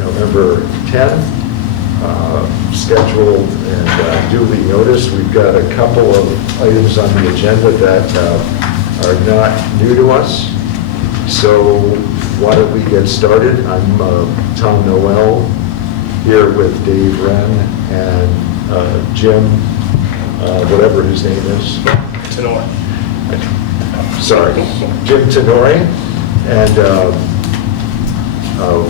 November 10, scheduled and duly noticed. We've got a couple of items on the agenda that are not new to us. So why don't we get started? I'm Tom Noel, here with Dave Wren and Jim, whatever his name is. Tenor. Sorry, Jim Tenori. And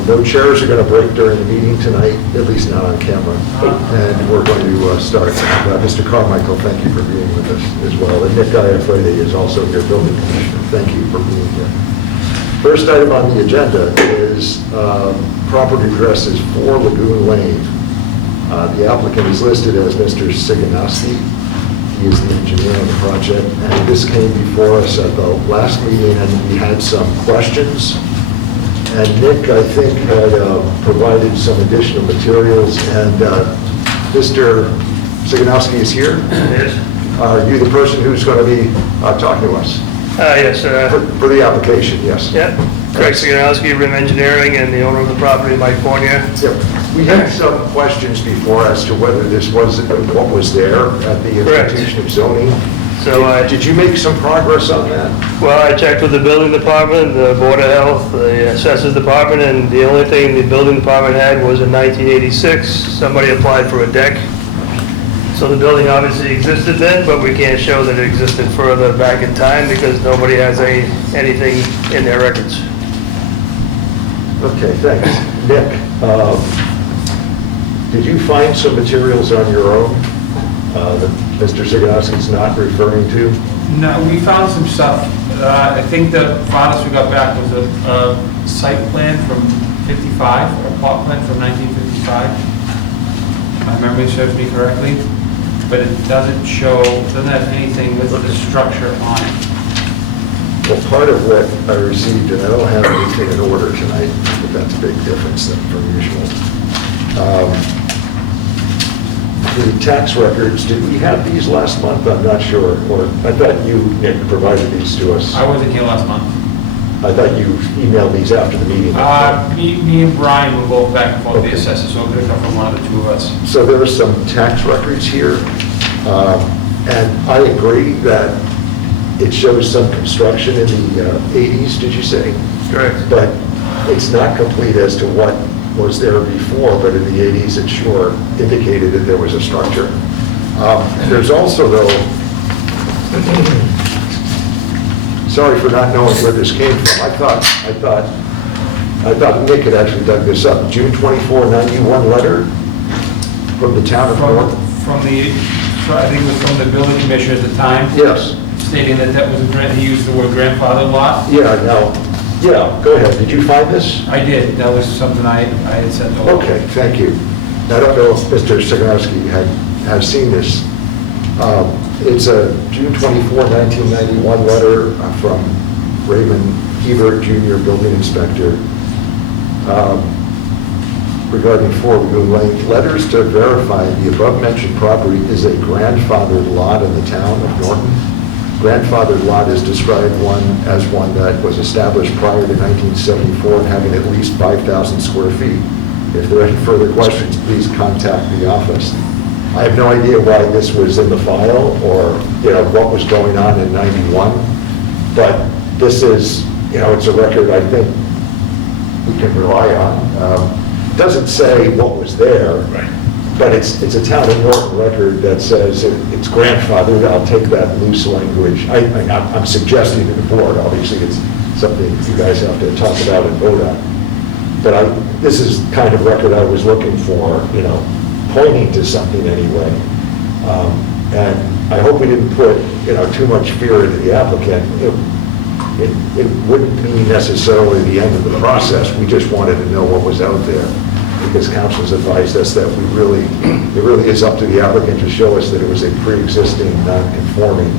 no chairs are going to break during the meeting tonight, at least not on camera. And we're going to start. Mr. Carmichael, thank you for being with us as well. And Nick Iafrede is also your building commissioner. Thank you for being here. First item on the agenda is property address is 4 Lagoon Wave. The applicant is listed as Mr. Siganowski. He is the engineer on the project, and this came before us at the last meeting, and we had some questions. And Nick, I think, had provided some additional materials, and Mr. Siganowski is here. Yes. Are you the person who's going to be talking to us? Yes. For the application, yes. Yeah. Craig Siganowski, Rim Engineering, and the owner of the property, Mike Fournier. Yep. We had some questions before as to whether this was what was there at the institution of zoning. So did you make some progress on that? Well, I checked with the building department, the board of health, the assessors department, and the only thing the building department had was in 1986, somebody applied for a deck. So the building obviously existed then, but we can't show that it existed further back in time because nobody has anything in their records. Okay, thanks. Nick, did you find some materials on your own that Mr. Siganowski's not referring to? No, we found some stuff. I think the farthest we got back was a site plan from 55, or a plot plan from 1955. My memory serves me correctly, but it doesn't have anything with the structure on it. Well, part of what I received, and I don't have anything in order tonight, but that's a big difference than from usual. The tax records, did we have these last month? I'm not sure. Or I thought you, Nick, provided these to us. I wasn't here last month. I thought you emailed these after the meeting. Me and Brian were both back and forth the assessor, so it could have come from one of the two of us. So there are some tax records here, and I agree that it shows some construction in the 80s, did you say? Correct. But it's not complete as to what was there before, but in the 80s it sure indicated that there was a structure. There's also, though, sorry for not knowing where this came from. I thought Nick had actually dug this up. June 24, 91 letter from the town of North. I think it was from the building commissioner at the time. Yes. Stating that was he used the word grandfather lot. Yeah, go ahead. Did you find this? I did. That was something I had sent over. Okay, thank you. I don't know if Mr. Siganowski has seen this. It's a June 24, 1991 letter from Raymond Hebert, Jr., Building Inspector, regarding 4 Lagoon Lane. Letters to verify the above-mentioned property is a grandfathered lot in the town of Norton. Grandfathered lot is described as one that was established prior to 1974 and having at least 5,000 square feet. If there are any further questions, please contact the office. I have no idea why this was in the file or what was going on in 91, but this is, it's a record I think we can rely on. It doesn't say what was there. Right. But it's a town of Norton record that says it's grandfathered. I'll take that loose language. I'm suggesting to the board, obviously it's something you guys have to talk about and vote on. But this is kind of record I was looking for, pointing to something anyway. And I hope we didn't put, too much fear into the applicant. It wouldn't be necessarily the end of the process. We just wanted to know what was out there, because council's advised us that it really is up to the applicant to show us that it was a pre-existing non-conforming.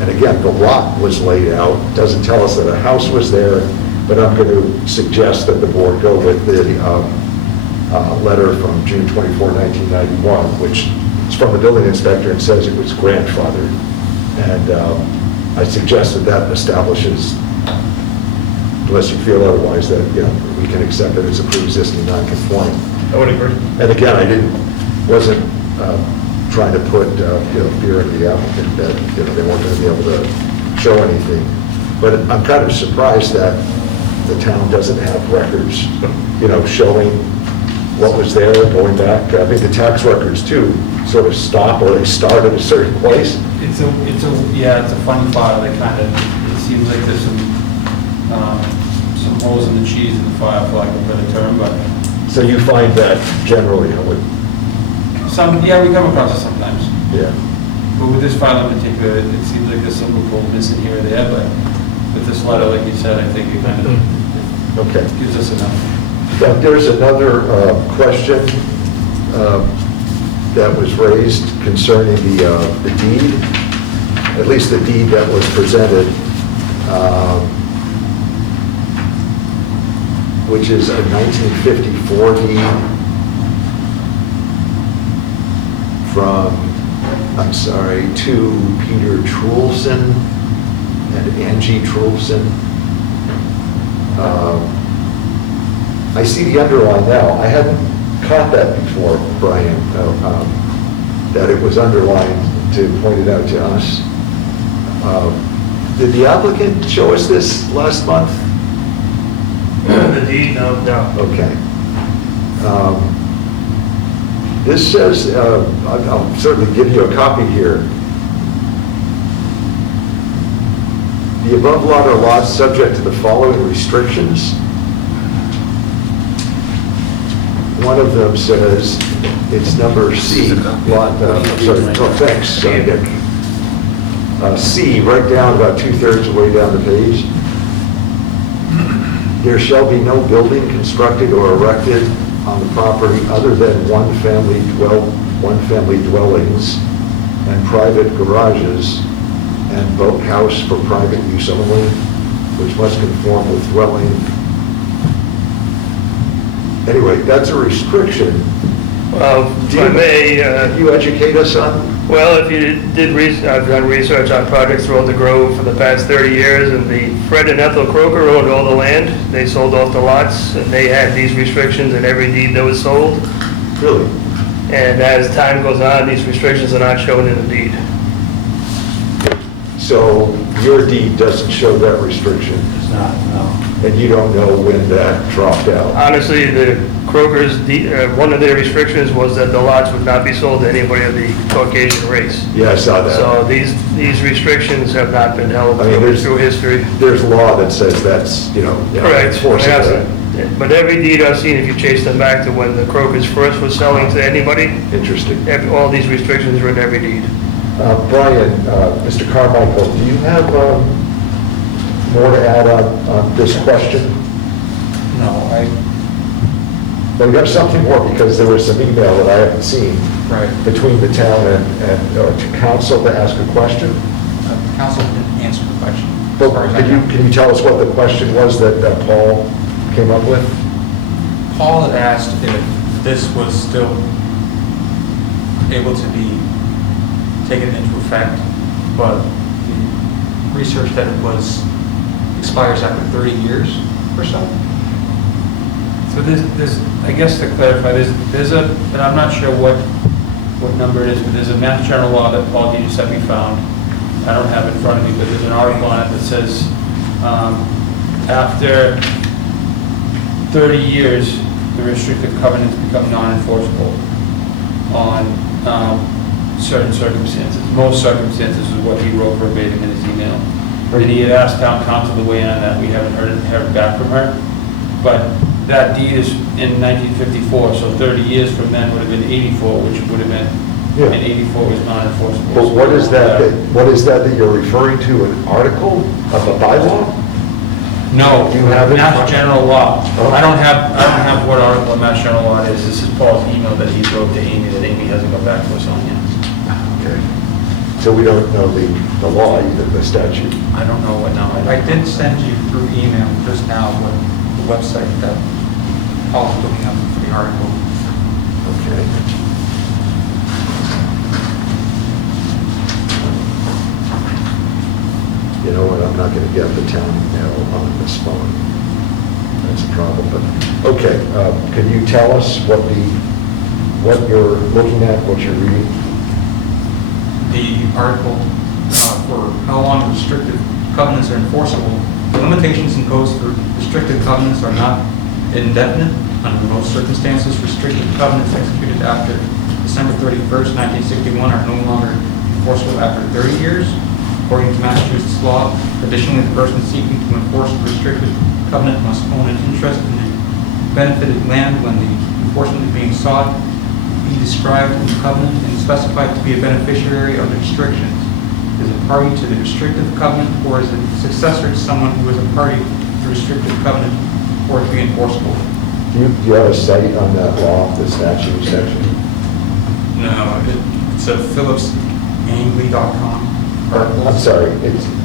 And again, the lot was laid out, doesn't tell us that a house was there, but I'm going to suggest that the board go with the letter from June 24, 1991, which is from the building inspector and says it was grandfathered. And I suggest that establishes unless you feel otherwise, that, we can accept it as a pre-existing non-conforming. I would agree. And again, wasn't trying to put, fear in the applicant that, they weren't going to be able to show anything. But I'm kind of surprised that the town doesn't have records, showing what was there going back. I mean, the tax records too sort of stop or they start at a certain place. It's a funny file. It seems like there's some holes in the cheese in the file, for lack of a better term, but. So you find that generally, we come across it sometimes. yeah. But with this file in particular, it seems like there's some loopholes missing here or there, but with this letter, like you said, I think it kind of Okay. gives us enough. There's another question that was raised concerning the deed, at least the deed that was presented, which is a 1954 deed to Peter Trulson and Angie Trulson. I see the underline now. I hadn't caught that before, Brian, that it was underlined to point it out to us. Did the applicant show us this last month? The deed, no. Okay. This says, I'll certainly give you a copy here. The above lot are lots subject to the following restrictions. One of them says, it's number C, lot, thanks, Dick. C, right down about 2/3 of the way down the page. There shall be no building constructed or erected on the property other than one-family dwellings and private garages and boathouse for private use only, which must conform with dwelling. Anyway, that's a restriction. Well, Can you educate us on? Well, if you I've done research on projects throughout the Grove for the past 30 years, and Fred and Ethel Croker owned all the land. They sold off the lots, and they had these restrictions in every deed that was sold. Really? And as time goes on, these restrictions are not shown in the deed. So your deed doesn't show that restriction? It's not, no. And you don't know when that dropped out? Honestly, the Croker's, one of their restrictions was that the lots would not be sold to anybody of the Caucasian race. Yeah, I saw that. So these restrictions have not been held through history. There's law that says that's, Correct. enforceable. But every deed I've seen, if you chase them back to when the Crokers first was selling to anybody, Interesting. all these restrictions are in every deed. Brian, Mr. Carmichael, do you have more to add on this question? No, Well, you have something more because there was some email that I haven't seen right. between the town and to council to ask a question. Council didn't answer the question. But can you tell us what the question was that Paul came up with? Paul had asked if this was still able to be taken into effect, but the research that it expires after 30 years or so. So there's, I guess to clarify, there's a, and I'm not sure what number it is, but there's a Mass General Law that Paul Giuseppe found. I don't have it in front of me, but there's an article on it that says after 30 years, the restrictive covenants become non-enforceable on certain circumstances. Most circumstances is what he wrote verbatim in his email. And he had asked town council to weigh in on that. We haven't heard back from her. But that deed is in 1954, so 30 years from then would have been 84, which would have been, Yeah. and 84 was non-enforceable. But what is that you're referring to, an article of a bylaw? No, Do you have it? Mass General Law. Oh. I don't have what article of Mass General Law it is. This is Paul's email that he wrote to Amy that Amy hasn't got back to us on yet. Okay. So we don't know the law, either the statute. I don't know what now. I did send you through email just now the website that Paul's looking up for the article. Okay. You know what, I'm not going to get the town email on this phone. that's a problem, but, okay, can you tell us what you're looking at, what you're reading? The article for how long restrictive covenants are enforceable, the limitations imposed for restrictive covenants are not indefinite. Under most circumstances, restrictive covenants executed after December 31st, 1961 are no longer enforceable after 30 years. According to Massachusetts law, additionally, the person seeking to enforce the restrictive covenant must own an interest in the benefited land when the enforcement is being sought, be described in the covenant and specified to be a beneficiary of the restrictions, is a party to the restrictive covenant, or is a successor to someone who is a party to the restrictive covenant for it to be enforceable. Do you have a cite on that law, the statute section? No, it's a phillipsangley.com article. I'm sorry,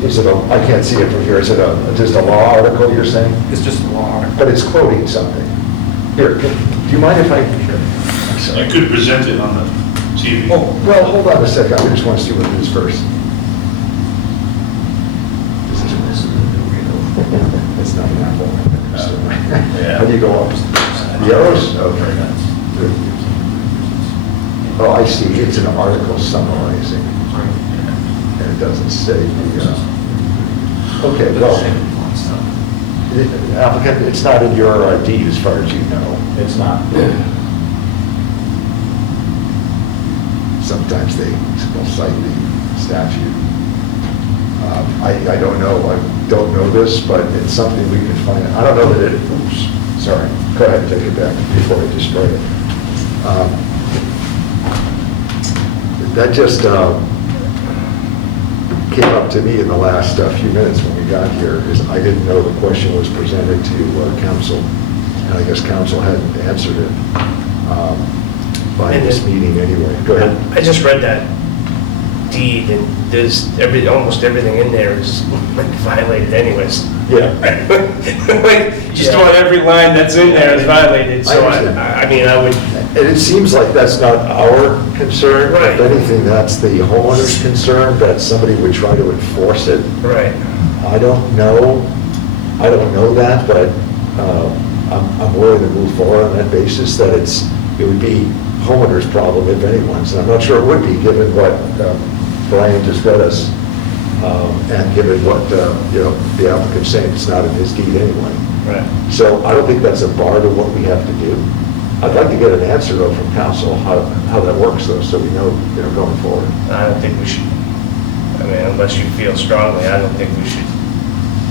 is it I can't see it from here, is it just a law article you're saying? It's just a law article. But it's quoting something. Here, do you mind if I'm sorry. You could present it on the TV. Oh, well, hold on a second, I just want to see what it is first. It's not an apple. How do you go up? The arrows? Okay. Oh, I see, it's an article summarizing. And it doesn't say the, okay, well, applicant, it's not in your deed as far as you know. It's not. Sometimes they'll cite the statute. I don't know, I don't know this, but it's something we can find. I don't know that it, oops, sorry, go ahead, take it back before I destroy it. That just came up to me in the last few minutes when we got here, is I didn't know the question was presented to council, and I guess council hadn't answered it by this meeting anyway. Go ahead. I just read that deed, and there's almost everything in there is like violated anyways. Yeah. Like, just about every line that's in there is violated, so I mean, I would. And it seems like that's not our concern. Right. If anything, that's the homeowner's concern, that somebody would try to enforce it. Right. I don't know that, but I'm willing to move forward on that basis, that it would be homeowner's problem if anyone's. And I'm not sure it would be, given what Brian just read us, and given what, the applicant's saying, it's not in his deed anyway. Right. So I don't think that's a bar to what we have to do. I'd like to get an answer though from council, how that works though, so we know, going forward. I don't think we should, I mean, unless you feel strongly, I don't think we should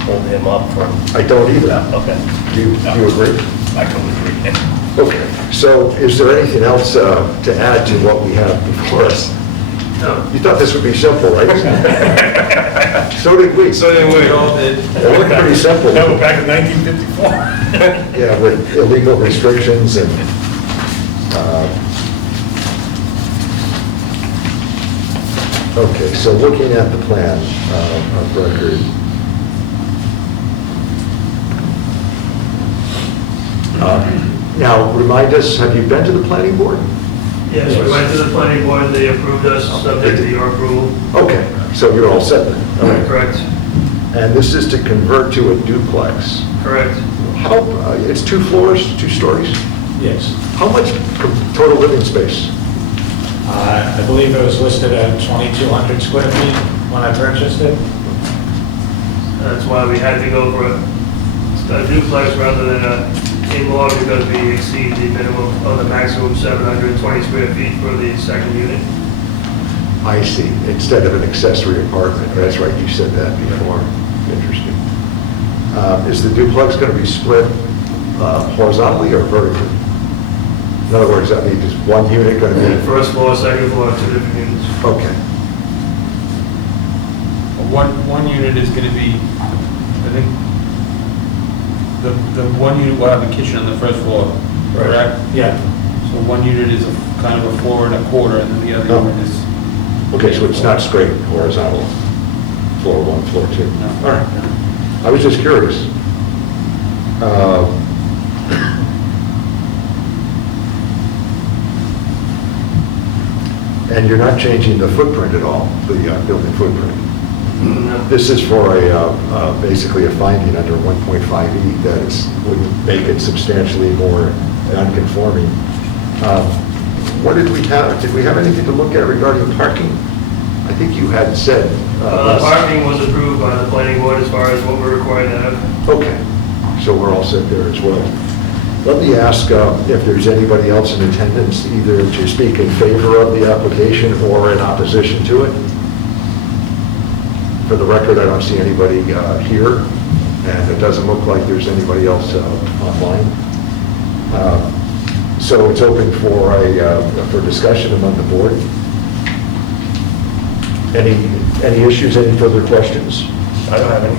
hold him up for. I don't either. Okay. Do you agree? I can agree. Okay, so is there anything else to add to what we have before us? No. You thought this would be simple, right? So did we. So did we. It looked pretty simple. No, back in 1954. Yeah, with illegal restrictions and, okay, so looking at the plan of record. Now, remind us, have you been to the planning board? Yes, we went to the planning board, they approved us, subject to your approval. Okay, so you're all set then? All right. Correct, And this is to convert to a duplex. correct. How, it's 2 floors, 2 stories? Yes. How much total living space? I believe it was listed at 2,200 square feet when I purchased it. That's why we had to go for a duplex rather than a in-law, because we exceed the minimum of the maximum 720 square feet for the second unit. I see, instead of an accessory apartment. That's right, you said that before. Interesting. Is the duplex going to be split horizontally or vertically? In other words, I mean, is one unit going to be? First floor, second floor, 2 different units. Okay. One unit is going to be, I think, the one unit will have a kitchen on the first floor, correct? Yeah. So one unit is kind of a 4 1/4, and then the other Oh. unit is. Okay, so it's not straight horizontal, floor 1, floor 2. No. All right. I was just curious. And you're not changing the footprint at all, the building footprint? This is for basically a finding under 1.5E that would make it substantially more non-conforming. What did we have? Did we have anything to look at regarding parking? I think you had said. Parking was approved by the planning board as far as what we're required to have. Okay, so we're all set there as well. Let me ask if there's anybody else in attendance either to speak in favor of the application or in opposition to it. For the record, I don't see anybody here, and it doesn't look like there's anybody else online. So it's open for discussion among the board. Any issues, any further questions? I don't have any.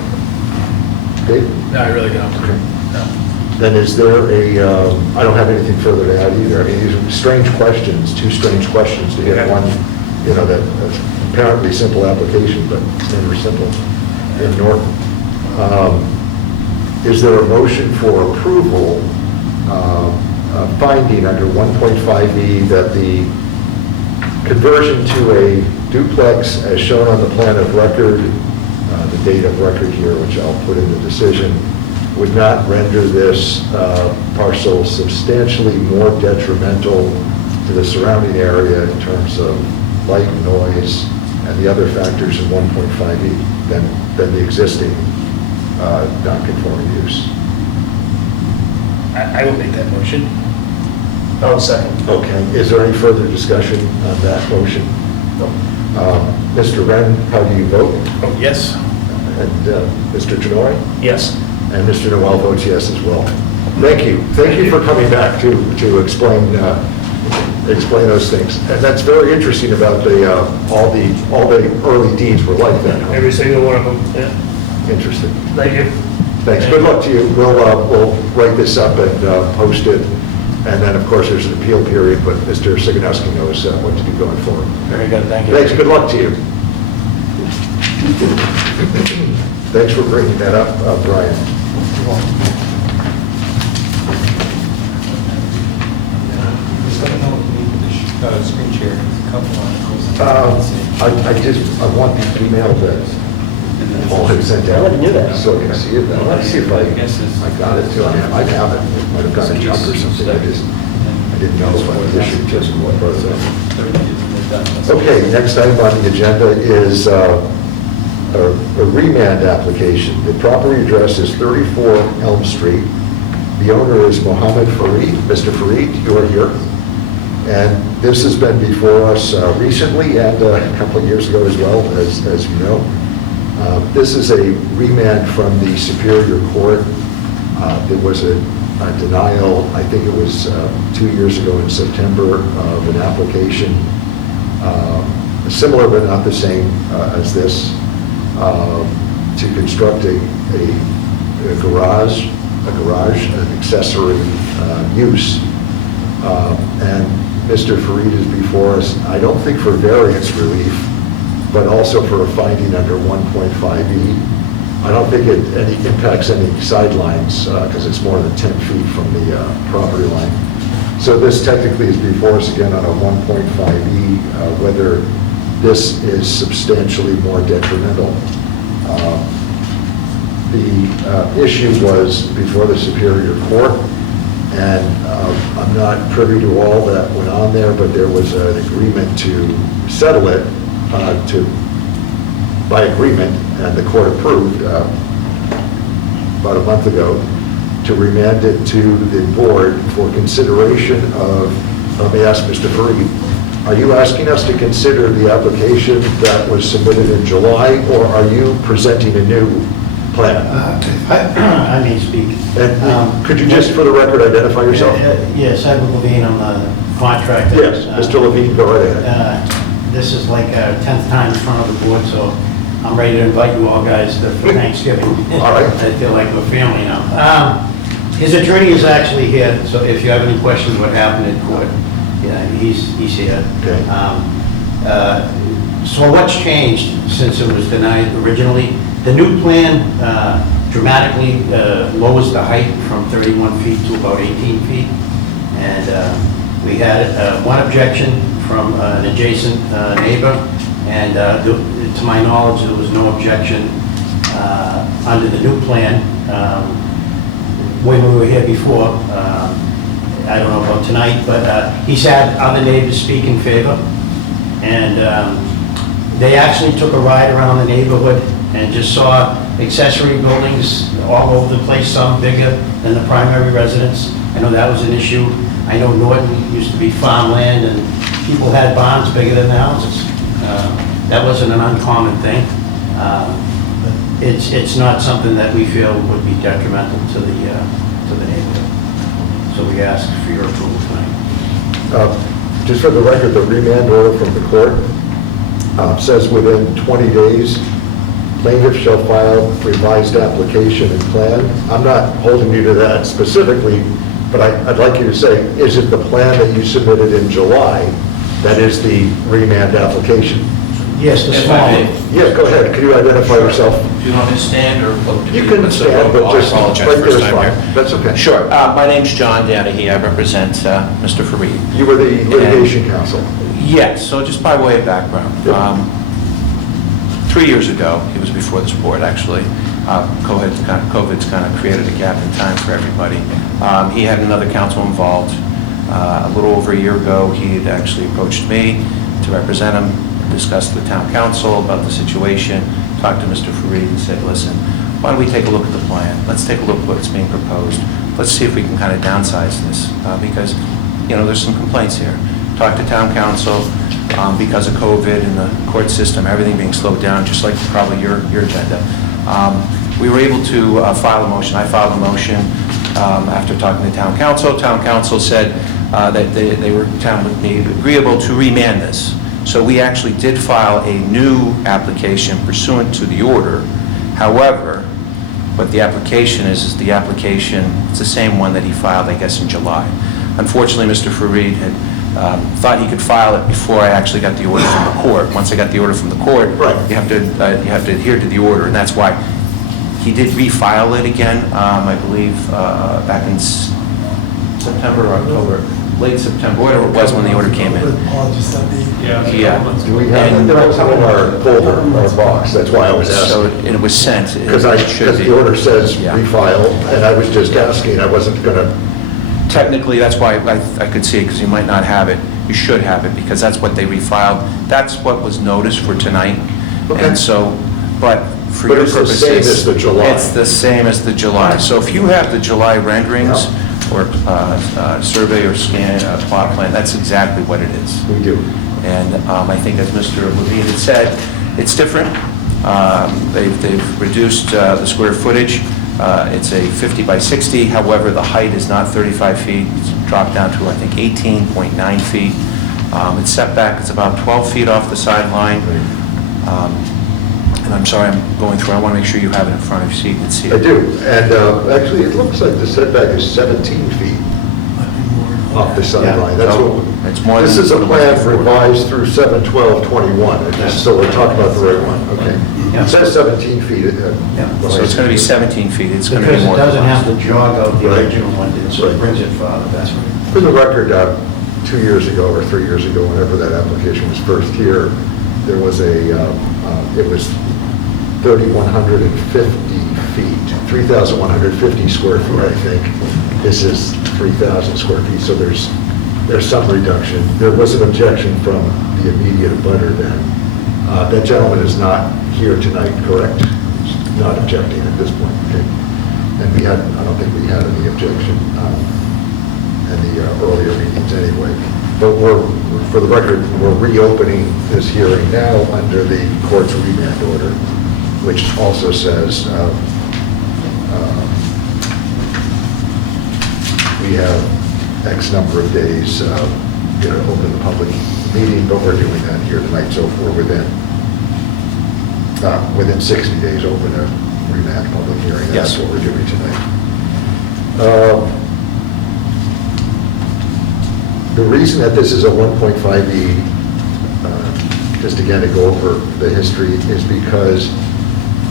Dave? No, I really don't. Okay. No. Then is there I don't have anything further to add either. I mean, these are strange questions, two strange questions to get one, that's apparently simple application, but never simple in Norton. Is there a motion for approval, finding under 1.5E that the conversion to a duplex as shown on the plan of record, the date of record here, which I'll put in the decision, would not render this parcel substantially more detrimental to the surrounding area in terms of light, noise, and the other factors in 1.5E than the existing non-conforming use. I will make that motion. I'll second. Okay, is there any further discussion on that motion? No. Mr. Wren, how do you vote? Oh, yes. And Mr. Tenori? Yes. And Mr. Noel votes yes as well. Thank you. Thank you for coming back to explain those things. And that's very interesting about all the early deeds were like that. huh? Every single one of them, yeah. Interesting. Thank you. Thanks. Good luck to you. We'll write this up and post it. And then, of course, there's an appeal period, but Mr. Siganowski knows what to do going forward. Very good, thank you. Thanks. Good luck to you. Thanks for bringing that up, Brian. Screen share, a couple articles. I want the email that Paul had sent out. I already knew that. So I can see it. Let's see if I got it too. I might have it. It might have gone to junk or something. I didn't know if I issued just one further. Okay, next item on the agenda is a remand application. The property address is 34 Elm Street. The owner is Mohammed Fareed. Mr. Fareed, you are here. And this has been before us recently and a couple of years ago as well, as you know. This is a remand from the Superior Court. There was a denial, I think it was 2 years ago in September, of an application, similar but not the same as this, to construct a garage, an accessory use. And Mr. Fareed is before us, I don't think for variance relief, but also for a finding under 1.5E. I don't think it impacts any sidelines because it's more than 10 feet from the property line. So this technically is before us again on a 1.5E, whether this is substantially more detrimental. The issue was before the Superior Court, and I'm not privy to all that went on there, but there was an agreement to settle it by agreement, and the court approved about a month ago to remand it to the board for consideration of, let me ask Mr. Fareed, are you asking us to consider the application that was submitted in July, or are you presenting a new plan? I may speak. And could you just, for the record, identify yourself? Yes, Edward Levine, I'm the contractor. Yes, Mr. Levine, go right ahead. This is like our 10th time in front of the board, so I'm ready to invite you all guys for Thanksgiving. All right. I feel like we're family now. His attorney is actually here, so if you have any questions what happened in court, yeah, he's here. Okay. So what's changed since it was denied originally? The new plan dramatically lowers the height from 31 feet to about 18 feet. And we had one objection from an adjacent neighbor, and to my knowledge, there was no objection under the new plan. When we were here before, I don't know about tonight, but he's had other neighbors speak in favor. And they actually took a ride around the neighborhood and just saw accessory buildings all over the place, some bigger than the primary residence. I know that was an issue. I know Norton used to be farmland and people had barns bigger than the houses. That wasn't an uncommon thing. It's not something that we feel would be detrimental to the neighborhood. So we ask for your approval tonight. Just for the record, the remand order from the court says within 20 days, plaintiff shall file revised application and plan. I'm not holding you to that specifically, but I'd like you to say, is it the plan that you submitted in July that is the remand application? Yes, the If small I one. may. Yeah, go ahead. Can you identify yourself? Do you want me to stand or? You can stand, but just I right apologize, there first is time fine. here. That's okay. Sure. My name's John Danahy. I represent Mr. Fareed. You were the litigation counsel. Yes, so just by way of background. Yeah. 3 years ago, he was before this board, actually. COVID's kind of created a gap in time for everybody. He had another counsel involved. A little over a year ago, he had actually approached me to represent him, discussed with town council about the situation, talked to Mr. Fareed and said, listen, why don't we take a look at the plan? Let's take a look at what's being proposed. Let's see if we can kind of downsize this, because, you know, there's some complaints here. Talked to town council, because of COVID and the court system, everything being slowed down, just like probably your agenda. We were able to file a motion. I filed a motion after talking to town council. Town council said that they were would be agreeable to remand this. So we actually did file a new application pursuant to the order. However, what the application is the application, it's the same one that he filed, I guess, in July. Unfortunately, Mr. Fareed had thought he could file it before I actually got the order from the court. Once I got the order from the court, Right. you have to adhere to the order, and that's why he did refile it again, I believe, back in September or October, late September, whatever it was when the order came in. Yeah. Do we have it? That was in our folder, our box. That's why I was So asking. it was sent. Because It should be. the order says Yeah. refile, and I was just asking. I wasn't going to. Technically, that's why I could see it, because you might not have it. You should have it, because that's what they refiled. That's what was noticed for tonight. Okay. And so, but for But your it's the purposes... same as the July. It's the same as the July. So if you have the July renderings or survey or scan, plot plan, that's exactly what it is. We do. And I think, as Mr. Levine had said, it's different. They've reduced the square footage. It's a 50 by 60. However, the height is not 35 feet. It's dropped down to, I think, 18.9 feet. It's setback, it's about 12 feet off the sideline. And I'm sorry, I'm going through, I want to make sure you have it in front of you so you can see it. I do. And actually, it looks like the setback is 17 feet off the sideline. That's So what. it's more This than is a what it was plan before. revised through 7/12/21. So we're talking about the right one. Okay. Yeah. It says 17 feet. So it's going to be 17 feet, it's going to be Because more. it doesn't have to jog out the Right. original one, did, so it Right. brings it farther, that's right. For the record, 2 years ago or 3 years ago, whenever that application was first here, there was it was 3,150 feet, 3,150 square feet, I think. This is 3,000 square feet, so there's some reduction. There was an objection from the immediate abutter then. That gentleman is not here tonight, correct? Not objecting at this point, okay? And I don't think we had any objection in the earlier meetings anyway. But for the record, we're reopening this hearing now under the court's remand order, which also says we have X number of days to open the public meeting, but we're doing that here tonight, so we're within 60 days open a remand public hearing. And Yes. That's what we're doing tonight. The reason that this is a 1.5E, just again to go over the history, is because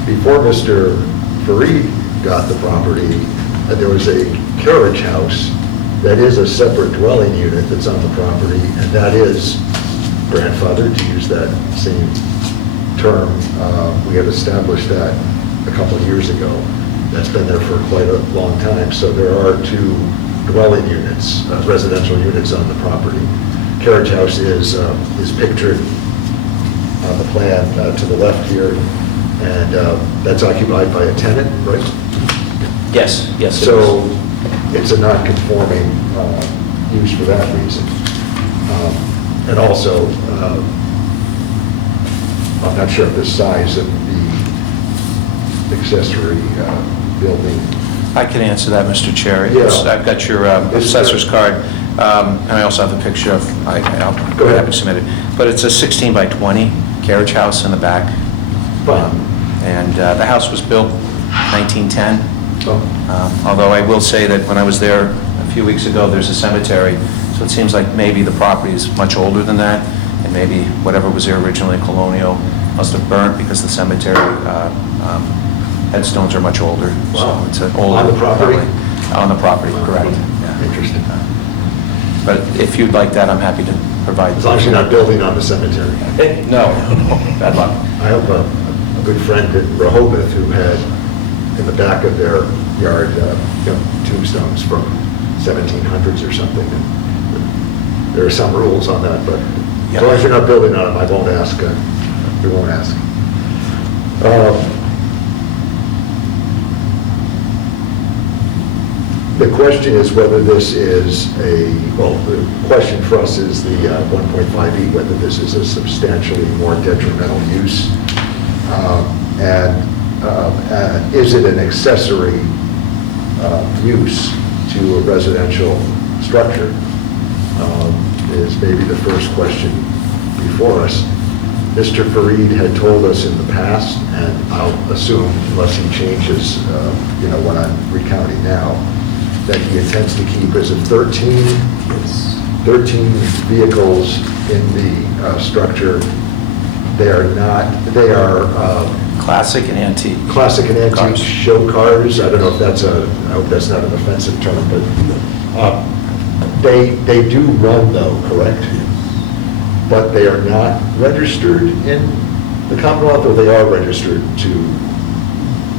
before Mr. Fareed got the property, there was a carriage house that is a separate dwelling unit that's on the property, and that is grandfathered, to use that same term, we had established that a couple of years ago. That's been there for quite a long time. So there are 2 dwelling units, residential units on the property. Carriage House is pictured on the plan to the left here, and that's occupied by a tenant, right? Yes, yes. it is. So it's a non-conforming use for that reason. And also, I'm not sure of the size of the accessory building. I can answer that, Mr. Chair. Yeah. I've got your assessor's card, and I also have a picture of, I'll Go ahead. have it submitted. But it's a 16 by 20 carriage house in the back. Fine. And the house was built 1910. Oh, Although I will say that when I was there a few weeks ago, there's a cemetery, so it seems like maybe the property is much older than that, and maybe whatever was there originally colonial must have burnt because the cemetery headstones are much older. Wow. So it's an older... On the property? On the property, correct. Yeah. interesting. But if you'd like that, I'm happy to provide... As long as you're not building on the cemetery. No, bad luck. I have a good friend in Rehoboth who had in the back of their yard, tombstones from 1700s or something. And there are some rules on that, but as long as you're not building on them, I won't ask. We won't ask. The question is whether this is the question for us is the 1.5E, whether this is a substantially more detrimental use. And is it an accessory use to a residential structure? Is maybe the first question before us. Mr. Fareed had told us in the past, and I'll assume unless he changes, what I'm recounting now, that he intends to keep, is it 13 vehicles in the structure. They are Classic and antique. classic and antique Cars. show cars. I don't know if I hope that's not an offensive term, but they do run though, correct? But they are not registered in the Commonwealth, or they are registered to?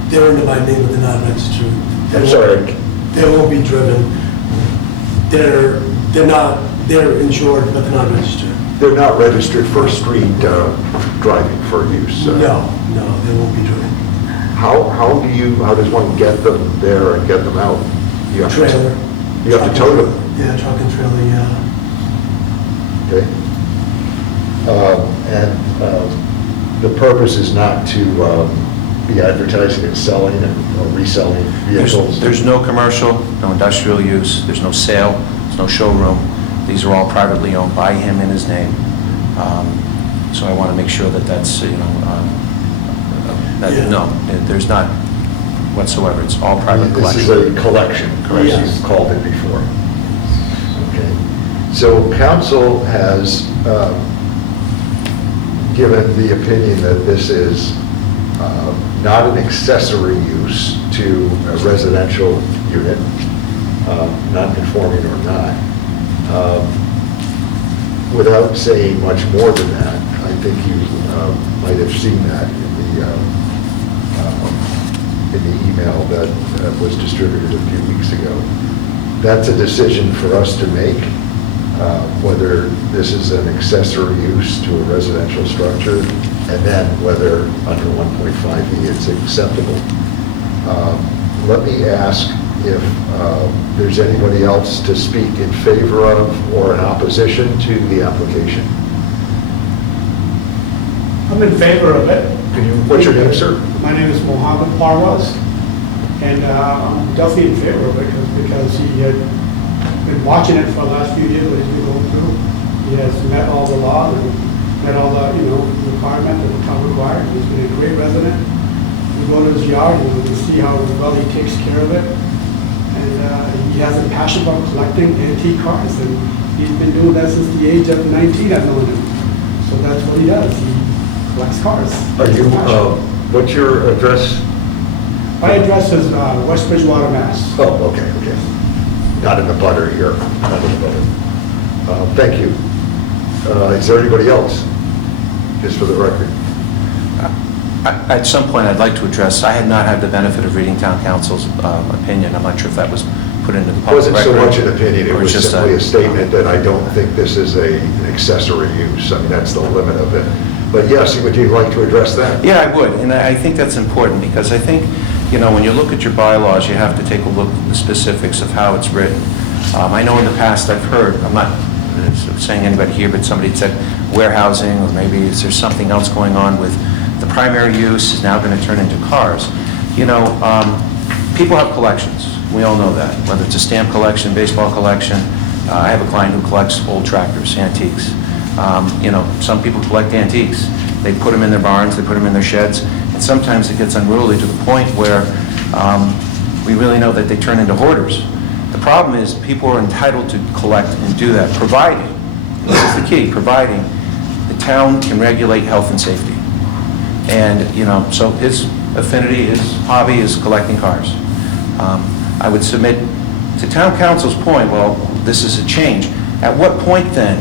They're under my name, but they're not registered. I'm sorry. They won't be driven. They're insured, but they're not registered. They're not registered for street driving for use? No, they won't be driven. How does one get them there and get them out? You have to- Trailer. You have to tow them? Yeah, truck and trailer, yeah. Okay. And the purpose is not to be advertising and selling or reselling vehicles? There's no commercial, no industrial use, there's no sale, there's no showroom. These are all privately owned by him in his name. So I want to make sure that that's, no, there's not whatsoever. It's all private This is collection. a collection, correct? Yes. You've called it before. Okay. So council has given the opinion that this is not an accessory use to a residential unit, non-conforming or not. Without saying much more than that, I think you might have seen that in the email that was distributed a few weeks ago. That's a decision for us to make, whether this is an accessory use to a residential structure, and then whether under 1.5E it's acceptable. Let me ask if there's anybody else to speak in favor of or in opposition to the application. I'm in favor of it. What's your name, sir? My name is Mohammed Parwaz, and I'm definitely in favor of it because he had been watching it for the last few years, what he's been going through. He has met all the laws and met all the, requirements that the town required. He's been a great resident. You go to his yard, you can see how well he takes care of it. And he has a passion about collecting antique cars, and he's been doing that since the age of 19, I've known him. So that's what he does. He collects cars. Are It's you, his passion. what's your address? My address is West Bridgewater, Mass. Oh, okay. Not in the butter here, not in the butter. Thank you. Is there anybody else, just for the record? At some point, I'd like to address, I had not had the benefit of reading town council's opinion. I'm not sure if that was put into the It public wasn't record. so much an opinion, it or was just simply a statement that I don't think this is an accessory use. I mean, that's the limit of it. But yes, would you like to address that? Yeah, I would, and I think that's important, because I think, when you look at your bylaws, you have to take a look at the specifics of how it's written. I know in the past I've heard, I'm not saying anybody here, but somebody said warehousing, or maybe is there something else going on with the primary use is now going to turn into cars. People have collections. We all know that, whether it's a stamp collection, baseball collection. I have a client who collects old tractors, antiques. Some people collect antiques. They put them in their barns, they put them in their sheds, and sometimes it gets unruly to the point where we really know that they turn into hoarders. The problem is people are entitled to collect and do that, providing, this is the key, providing the town can regulate health and safety. And, so his affinity, his hobby is collecting cars. I would submit to town council's point, well, this is a change. At what point then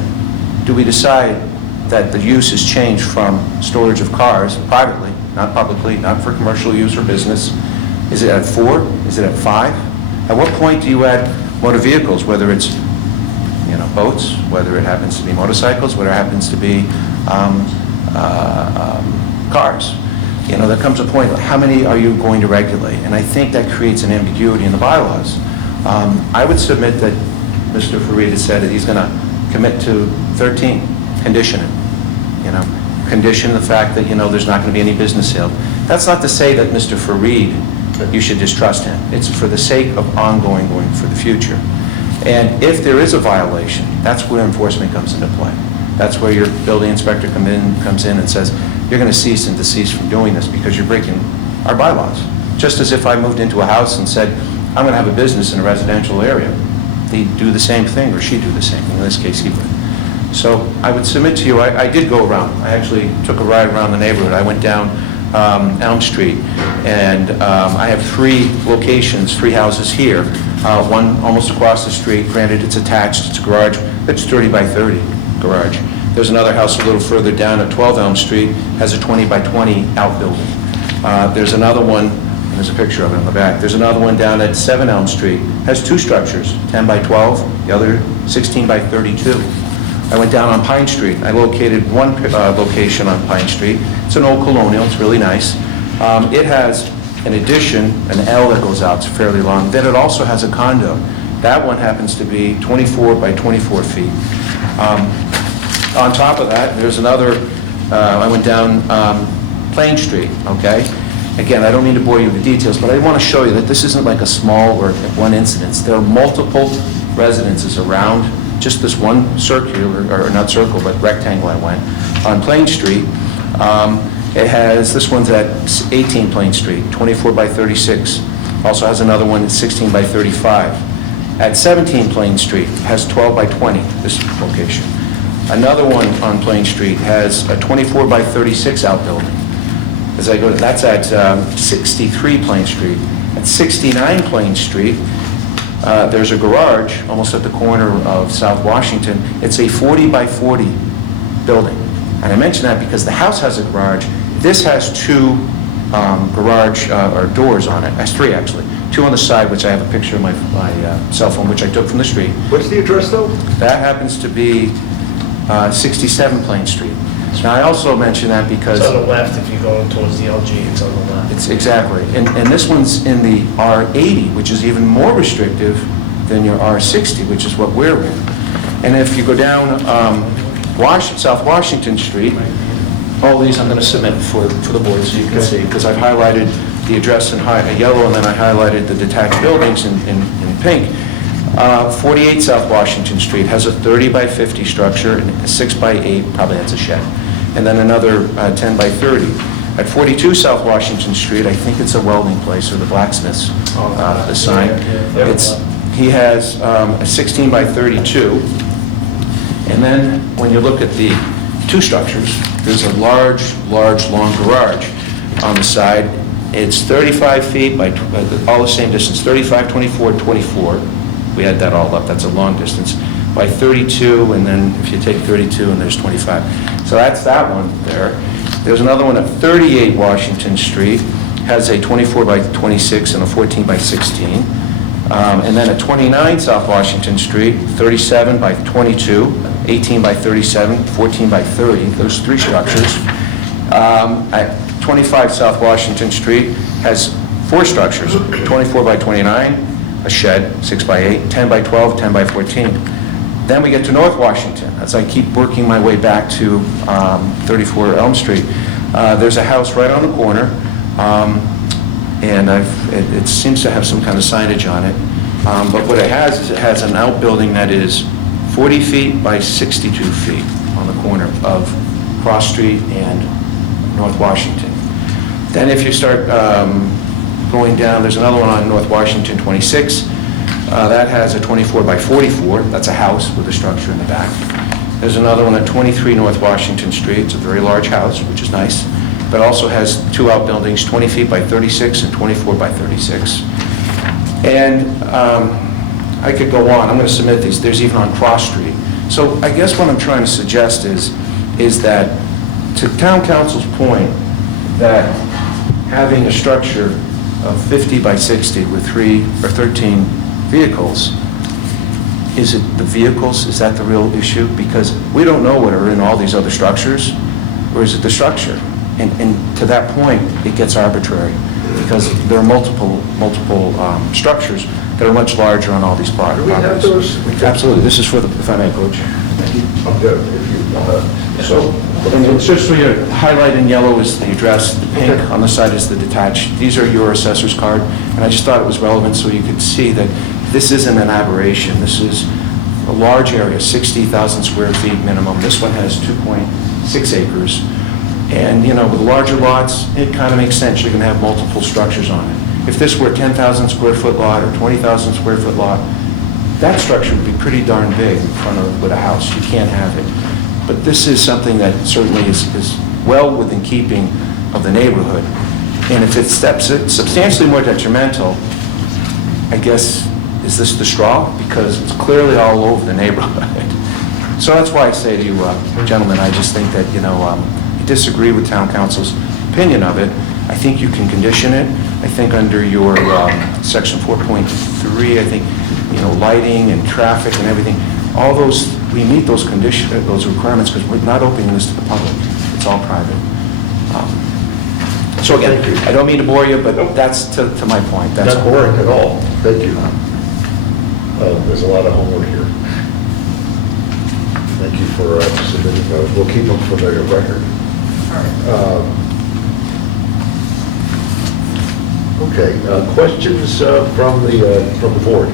do we decide that the use is changed from storage of cars privately, not publicly, not for commercial use or business? Is it at 4? Is it at 5? At what point do you add motor vehicles, whether it's, boats, whether it happens to be motorcycles, whether it happens to be cars? There comes a point, how many are you going to regulate? And I think that creates an ambiguity in the bylaws. I would submit that Mr. Fareed has said that he's going to commit to 13, condition it. Condition the fact that, there's not going to be any business sale. That's not to say that Mr. Fareed, you should distrust him. It's for the sake of ongoing, going for the future. And if there is a violation, that's where enforcement comes into play. That's where your building inspector comes in and says, you're going to cease and desist from doing this because you're breaking our bylaws. Just as if I moved into a house and said, I'm going to have a business in a residential area. He'd do the same thing, or she'd do the same thing. In this case, he would. So I would submit to you, I did go around. I actually took a ride around the neighborhood. I went down Elm Street, and I have 3 locations, 3 houses here. One almost across the street. Granted, it's attached. It's a garage. It's 30 by 30 garage. There's another house a little further down at 12 Elm Street, has a 20 by 20 outbuilding. There's another one, and there's a picture of it on the back. There's another one down at 7 Elm Street, has 2 structures, 10 by 12, the other 16 by 32. I went down on Pine Street. I located one location on Pine Street. It's an old colonial, it's really nice. It has an addition, an L that goes out, it's fairly long. Then it also has a condo. That one happens to be 24 by 24 feet. On top of that, there's another, I went down Plain Street, okay? Again, I don't mean to bore you with the details, but I want to show you that this isn't like a small or one incidence. There are multiple residences around just this one circular, or not circle, but rectangle I went, on Plain Street. It has, this one's at 18 Plain Street, 24 by 36. Also has another one at 16 by 35. At 17 Plain Street, has 12 by 20, this location. Another one on Plain Street has a 24 by 36 outbuilding. As I go, that's at 63 Plain Street. At 69 Plain Street, there's a garage almost at the corner of South Washington. It's a 40 by 40 building. And I mention that because the house has a garage. This has 2 garage or doors on it. Has 3 actually. 2 on the side, which I have a picture of my cell phone, which I took from the street. What's the address though? That happens to be 67 Plain Street. Now, I also mention that because... It's on the left if you're going towards the LG, it's on the left. It's exactly. And this one's in the R80, which is even more restrictive than your R60, which is what we're in. And if you go down South Washington Street, all these I'm going to submit for the board so you can see, because I've highlighted the address in yellow, and then I highlighted the detached buildings in pink. 48 South Washington Street has a 30 by 50 structure, and a 6 by 8, probably that's a shed, and then another 10 by 30. At 42 South Washington Street, I think it's a welding place or the blacksmith's, the sign. He has a 16 by 32, and then when you look at the 2 structures, there's a large, long garage on the side. It's 35 feet by all the same distance, 35, 24, 24. We had that all up, that's a long distance, by 32, and then if you take 32 and there's 25. So that's that one there. There's another one at 38 Washington Street, has a 24 by 26 and a 14 by 16. And then at 29 South Washington Street, 37 by 22, 18 by 37, 14 by 30, those three structures. At 25 South Washington Street has four structures, 24 by 29, a shed, 6 by 8, 10 by 12, 10 by 14. Then we get to North Washington, as I keep working my way back to 34 Elm Street. There's a house right on the corner, and it seems to have some kind of signage on it. But what it has is it has an outbuilding that is 40 feet by 62 feet on the corner of Cross Street and North Washington. Then if you start going down, there's another one on North Washington 26. That has a 24 by 44. That's a house with a structure in the back. There's another one at 23 North Washington Street. It's a very large house, which is nice, but also has two outbuildings, 20 feet by 36 and 24 by 36. And I could go on. I'm going to submit these. There's even on Cross Street. So I guess what I'm trying to suggest is that, to town council's point, that having a structure of 50 by 60 with 3 or 13 vehicles, is it the vehicles? Is that the real issue? Because we don't know what are in all these other structures, or is it the structure? And to that point, it gets arbitrary, because there are multiple structures that are much larger on all these properties. Do we have those? Absolutely. This is for the, if I may, Coach. I'm good, if you, So, and it's just so you highlight in yellow is the address, the pink on the side is the detached. These are your assessor's card, and I just thought it was relevant so you could see that this isn't an aberration. This is a large area, 60,000 square feet minimum. This one has 2.6 acres. And, you know, with larger lots, it kind of makes sense. You're going to have multiple structures on it. If this were a 10,000 square foot lot or 20,000 square foot lot, that structure would be pretty darn big in front of with a house. You can't have it. But this is something that certainly is well within keeping of the neighborhood. And if it's substantially more detrimental, I guess, is this the straw? Because it's clearly all over the neighborhood. So that's why I say to you, gentlemen, I just think that, you know, I disagree with town council's opinion of it. I think you can condition it. I think under your section 4.3, I think, you know, lighting and traffic and everything, all those, we meet those those requirements because we're not opening this to the public. It's all private. So again, I don't mean to bore you, but that's to my point. That's not boring at all. Thank you. There's a lot of homework here. Thank you for submitting those. We'll keep them for the record. Okay, questions from the board?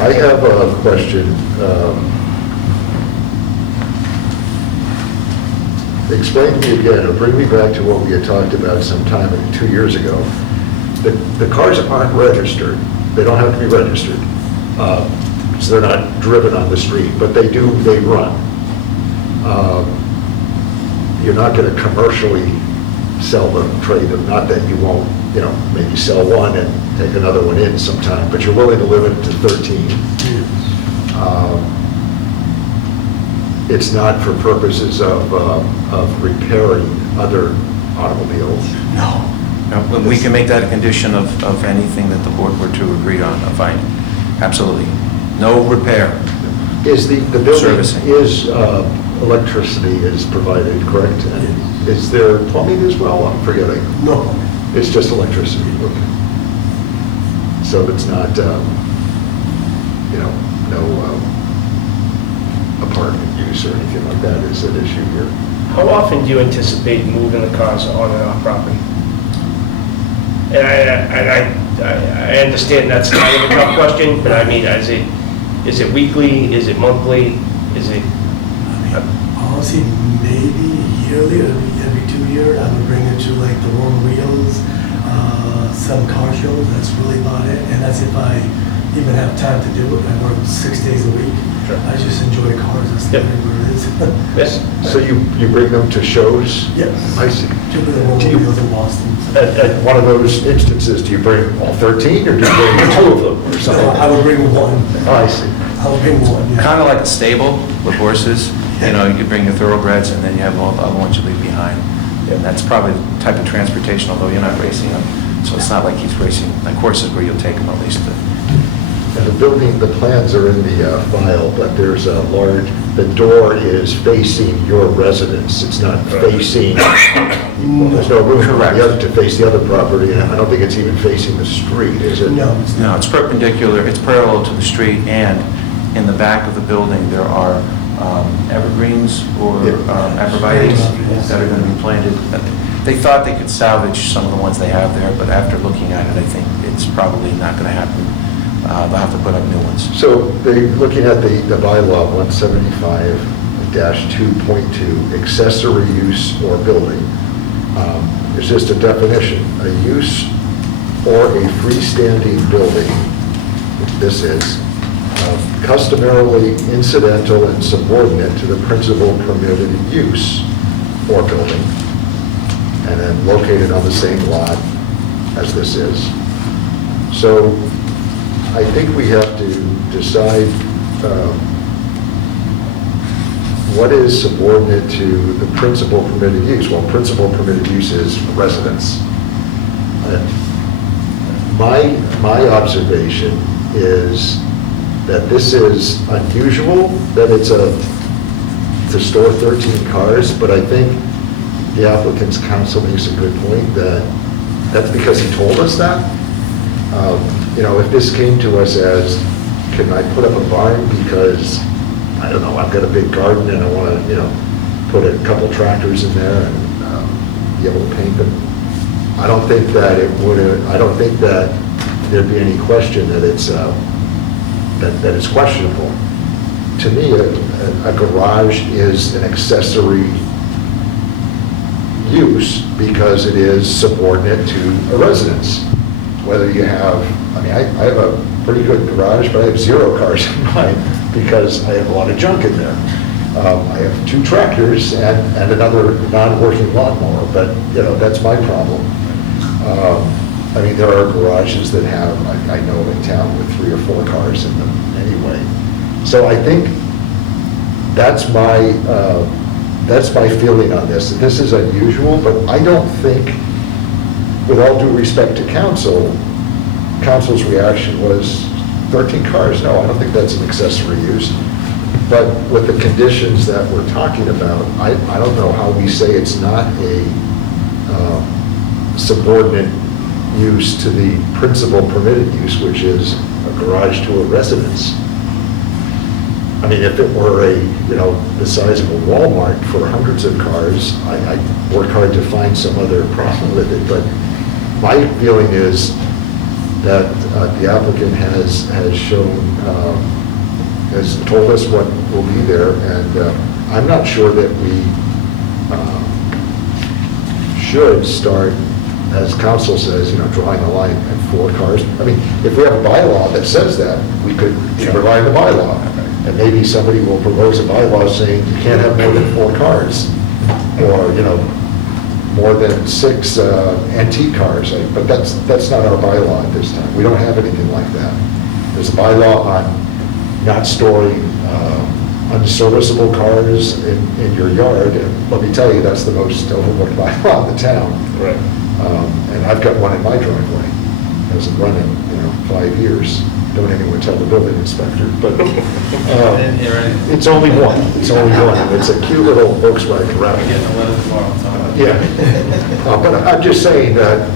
I have a question. Explain to me again, or bring me back to what we had talked about some time, 2 years ago. The cars aren't registered. They don't have to be registered. So they're not driven on the street, but they run. You're not going to commercially sell them, trade them, not that you won't, you know, maybe sell one and take another one in sometime, but you're willing to limit it to 13. It's not for purposes of repairing other automobiles. No. No, we can make that a condition of anything that the board were to agree on, a finding. Absolutely. No repair. Is the building, Servicing. is electricity is provided, correct? And is there plumbing as well? I'm forgetting. No. It's just electricity, okay. So it's not, you know, no apartment use or anything like that is an issue here. How often do you anticipate moving the cars on and off property? And I understand that's kind of a tough question, but I mean, is it weekly, is it monthly, is it? Honestly, maybe yearly, or every 2 years, I would bring it to like the Roman wheels, some car shows, that's really about it. And that's if I even have time to do it. I work 6 days a week. Sure. I just enjoy cars, that's Yep. where it is. Yes. So you bring them to shows? Yes. I see. Typically the Roman Do you- wheels in Boston. At one of those instances, do you bring all 13 or do you bring two of them or something? No, I would bring one. Oh, I see. I'll bring one, yeah. Kind of like a stable with horses, you know, you bring your thoroughbreds and then you have all the other ones you leave behind. And that's probably the type of transportation, although you're not racing them. So it's not like he's racing, like horses where you'll take them at least to. And the building, the plans are in the file, but there's a large, the door is facing your residence. It's not facing, there's no room for the other to face the other property. And I don't think it's even facing the street, is it? No. No, it's perpendicular, it's parallel to the street, and in the back of the building, there are evergreens or arborvitaes that are going to be planted. They thought they could salvage some of the ones they have there, but after looking at it, I think it's probably not going to happen. They'll have to put up new ones. So looking at the bylaw 175-2.2, accessory use or building, it's just a definition, a use or a freestanding building, which this is, customarily incidental and subordinate to the principal permitted use or building, and then located on the same lot as this is. So I think we have to decide what is subordinate to the principal permitted use. Well, principal permitted use is residence. My observation is that this is unusual, that it's to store 13 cars, but I think the applicant's counsel makes a good point that that's because he told us that. You know, if this came to us as, can I put up a barn because, I don't know, I've got a big garden and I want to, you know, put a couple tractors in there and be able to paint them. I don't think that I don't think that there'd be any question that it's, that it's questionable. To me, a garage is an accessory use because it is subordinate to a residence. Whether you have, I mean, I have a pretty good garage, but I have 0 cars in mine because I have a lot of junk in there. I have 2 tractors and another non-working lawnmower, but, you know, that's my problem. I mean, there are garages that have, I know in town with 3 or 4 cars in them anyway. So I think that's my feeling on this. This is unusual, but I don't think, with all due respect to council's reaction was 13 cars. No, I don't think that's an accessory use. But with the conditions that we're talking about, I don't know how we say it's not a subordinate use to the principal permitted use, which is a garage to a residence. I mean, if it were the size of a Walmart for hundreds of cars, I'd work hard to find some other problem with it. But my feeling is that the applicant has shown, has told us what will be there, and I'm not sure that we should start, as council says, drawing a line at 4 cars. I mean, if we have a bylaw that says that, we could rely on the bylaw. And maybe somebody will propose a bylaw saying you can't have more than 4 cars, or, more than 6 antique cars. But that's not our bylaw at this time. We don't have anything like that. There's a bylaw on not storing unserviceable cars in your yard, and let me tell you, that's the most overlooked bylaw in the town. Right. And I've got one in my driveway. Hasn't run in, 5 years. Don't anyone tell the building inspector, but it's only one. It's only one. It's a cute little Volkswagen Rabbit. Getting a letter tomorrow. Yeah. But I'm just saying that,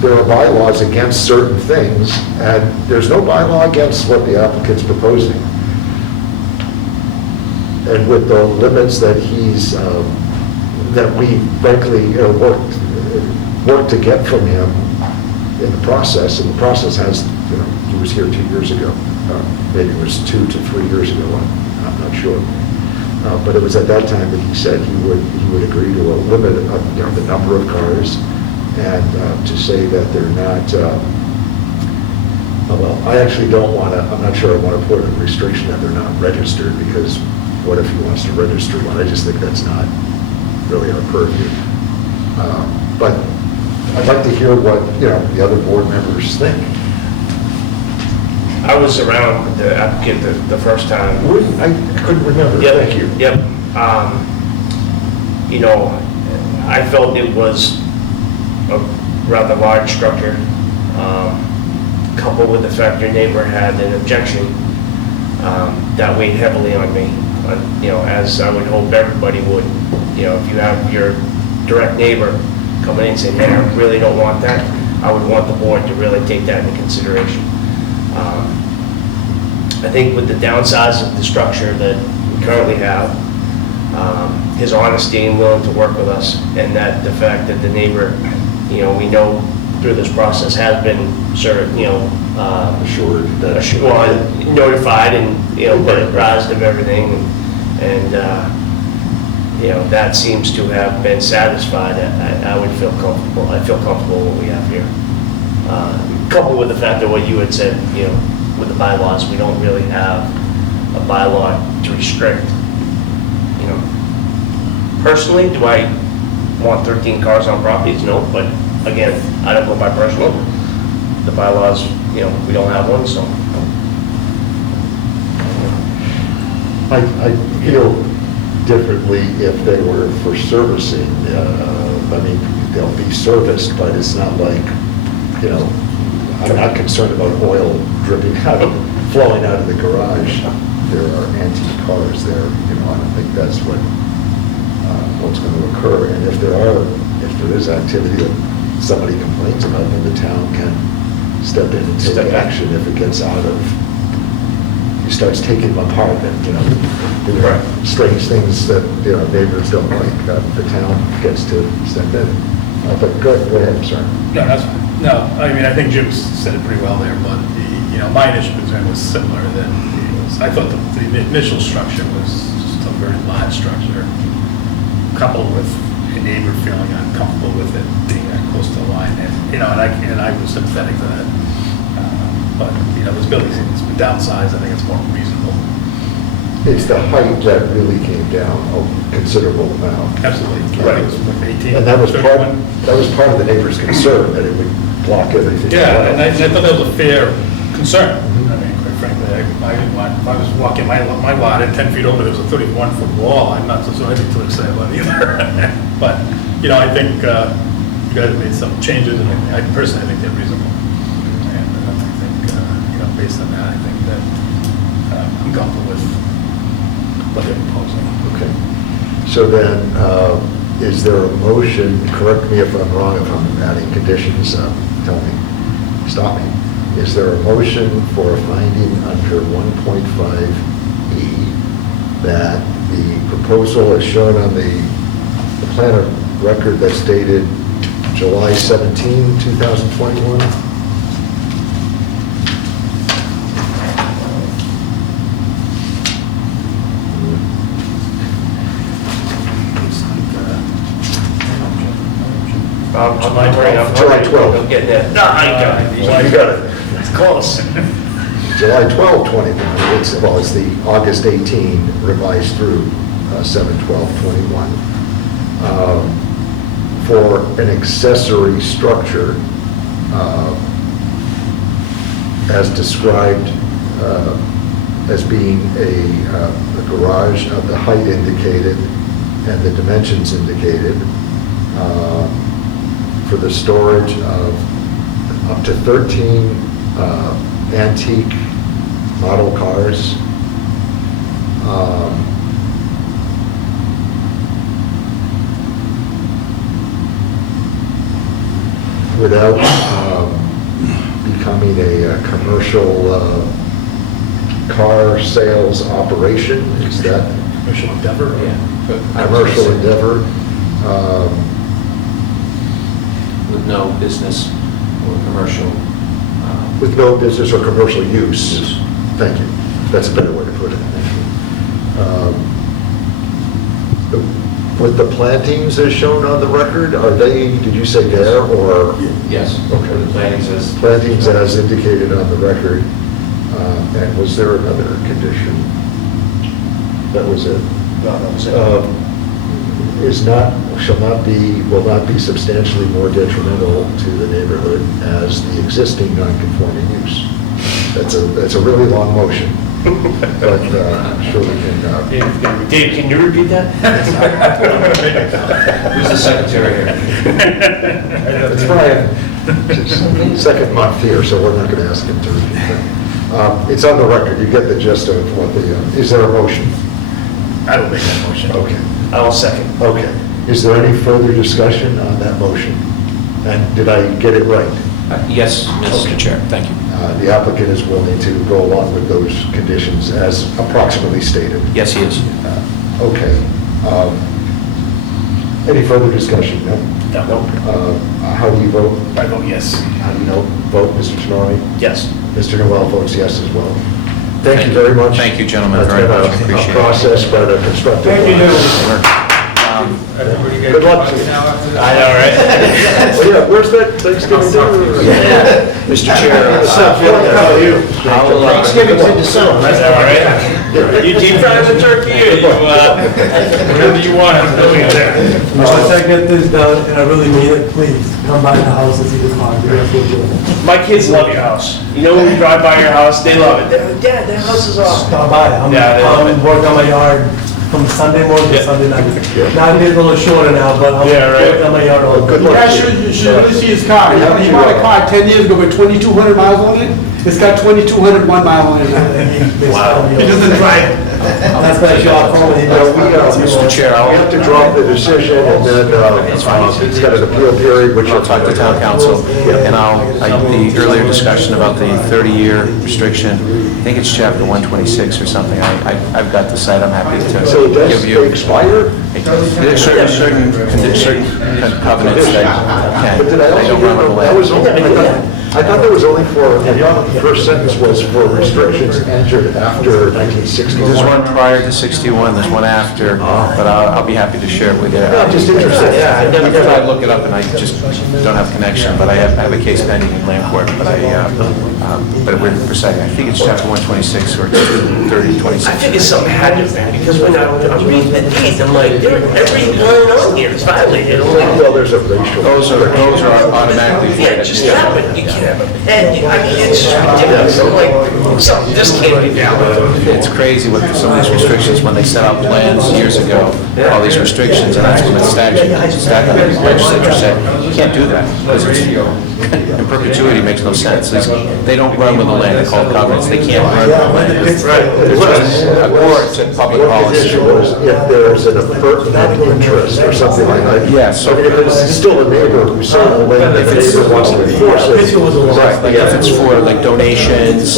there are bylaws against certain things, and there's no bylaw against what the applicant's proposing. And with the limits that that we frankly worked to get from him in the process, and the process has, he was here 2 years ago. Maybe it was 2 to 3 years ago, I'm not sure. But it was at that time that he said he would agree to a limit of, the number of cars, and to say that they're not, well, I actually don't want to, I'm not sure I want to put a restriction that they're not registered, because what if he wants to register one? I just think that's not really our purview. But I'd like to hear what, the other board members think. I was around with the applicant the first time. I couldn't remember, Yep, thank you. Yep. You know, I felt it was a rather large structure, coupled with the fact your neighbor had an objection, that weighed heavily on me, you know, as I would hope everybody would. You know, if you have your direct neighbor coming in and saying, man, I really don't want that, I would want the board to really take that into consideration. I think with the downsize of the structure that we currently have, his honesty and willing to work with us, and that the fact that the neighbor, you know, we know through this process has been Assured that. notified and, you know, been apprised of everything, and you know, that seems to have been satisfied. I would feel comfortable. I feel comfortable with what we have here. Coupled with the fact that what you had said, you know, with the bylaws, we don't really have a bylaw to restrict, you know. Personally, do I want 13 cars on properties? No, but again, I don't go by personal. The bylaws, you know, we don't have one, so. I feel differently if they were for servicing. I mean, they'll be serviced, but it's not like, you know, I'm not concerned about oil dripping out, flowing out of the garage. There are antique cars there, you know, I don't think that's what's going to occur. And if there is activity that somebody complains about, then the town can step in and take action if it gets out of, he starts taking them apart, and, you know, there are strange things that, you know, neighbors don't like, the town gets to step in. But go ahead, I'm sorry. No, that's fine. No, I mean, I think Jim said it pretty well there, but, you know, my initial concern was similar than his. I thought the initial structure was just a very large structure, coupled with a neighbor feeling uncomfortable with it being that close to the line, and, you know, and I was sympathetic to that. But, you know, this building seems to be downsized, I think it's more reasonable. It's the height that really came down a considerable amount. Absolutely. Right. It was like 18, And that was 31. part of the neighbor's concern, that it would block everything. Yeah, and I thought that was a fair concern. Mhm. I mean, quite frankly, I didn't want, if I was walking my lot and 10 feet over, there was a 31-foot wall, I'm not so, I'd be too excited about it either. But, you know, I think you guys have made some changes, and I personally think they're reasonable. And I think, you know, based on that, I think that I'm comfortable with what they're proposing. Okay. So then, is there a motion, correct me if I'm wrong, if I'm adding conditions, tell me, stop me. Is there a motion for a finding under 1.5E that the proposal as shown on the plan of record that's dated July 17, 2021? July 12th. July 12th. I'm getting there. No, I got it. You got it. It's close. July 12, 21, it's the August 18 revised through 7/12/21. For an accessory structure as described as being a garage of the height indicated and the dimensions indicated, for the storage of up to 13 antique model cars, without becoming a commercial car sales operation. Is that Commercial endeavor? commercial endeavor? With no business or commercial. With no business or commercial use. Thank you. That's a better way to put it. With the plantings as shown on the record, are they, did you say there, or? Yes. Okay. The planning says. Plantings as indicated on the record. And was there another condition? That was it? No, that was it. Is not, shall not be, will not be substantially more detrimental to the neighborhood as the existing non-conforming use. That's a really long motion, but I'm sure we can, Dave, can you repeat that? Who's the secretary here? it's Brian, second month here, so we're not going to ask him to repeat that. It's on the record, you get the gist of what is there a motion? I don't make that motion. Okay, I will second. okay. Is there any further discussion on that motion? And did I get it right? Yes, Mr. Chair, thank you. The applicant is willing to go along with those conditions as approximately stated? Yes, he is. Okay. Any further discussion? No? No. How do you vote? I vote yes. How do you vote, Mr. Tenori? Yes. Mr. Noel votes yes as well. Thank you very much. Thank you, gentlemen, That's very been much. Appreciate a it. process, but a constructive one. Thank you, gentlemen. Everybody get Good luck to your you. now after this? I know, right? Well, yeah, where's that Thanksgiving dinner? Yeah. Mr. Chair, What's up, Phil? How are you? Thanksgiving's in December. That's all right. You deep fry the turkey or you, whatever you want, I'm doing it there. Once I get this done, and I really mean it, please, come by the house and see the car. You're gonna feel good. My kids love your house. You know, when we drive by your house, they love it. They're like, Dad, that house is awesome. Stop by. Yeah, they love it. I'm working on my yard from Sunday morning to Sunday night. Now I'm getting a little shorter now, but I'm Yeah, right. working on my yard all Good day. luck. You should really see his car. He bought a car 10 years ago with 2,200 miles on it. It's got 2,201 miles on it now. Wow. He doesn't drive it. That's my job. Mr. Chair, We have to drop the decision, and then it's got an appeal period, which I'll talk to town council, and the earlier discussion about the 30-year restriction, I think it's chapter 126 or something. I've got the site, I'm happy So to does give it you. expire? There's certain covenants that But did I they also don't run with the hear, that was land. only, I thought that was only for, I thought the first sentence was for restrictions entered after 1960. There's one prior to 61, there's one after, but I'll be happy to share it with you. I'm just interested. Yeah, I never I tried to look it up and I just don't have connection, but I have a case pending in land court, but we're deciding, I think it's chapter 126 or 3026. I figured something had to be, because when I'm reading the deed, I'm like, every line on here is violated. I'm like, Well, there's a racial. Those are automatically. yeah, just happen. You can't have a pen. I mean, it's just ridiculous. I'm like, something, this can't be down. It's crazy with some of these restrictions, when they set out plans years ago, all these restrictions, and that's when the legislature said, you can't do that, because it's, in perpetuity makes no sense. They don't run with the land, they're called covenants, they can't run with the land. They're just a court to public One policy. condition was if there's an appurtenant interest or something like that. Yes. So if it's still a neighbor who sold the land, if the neighbor wants to enforce it. Right, like if it's for like donations,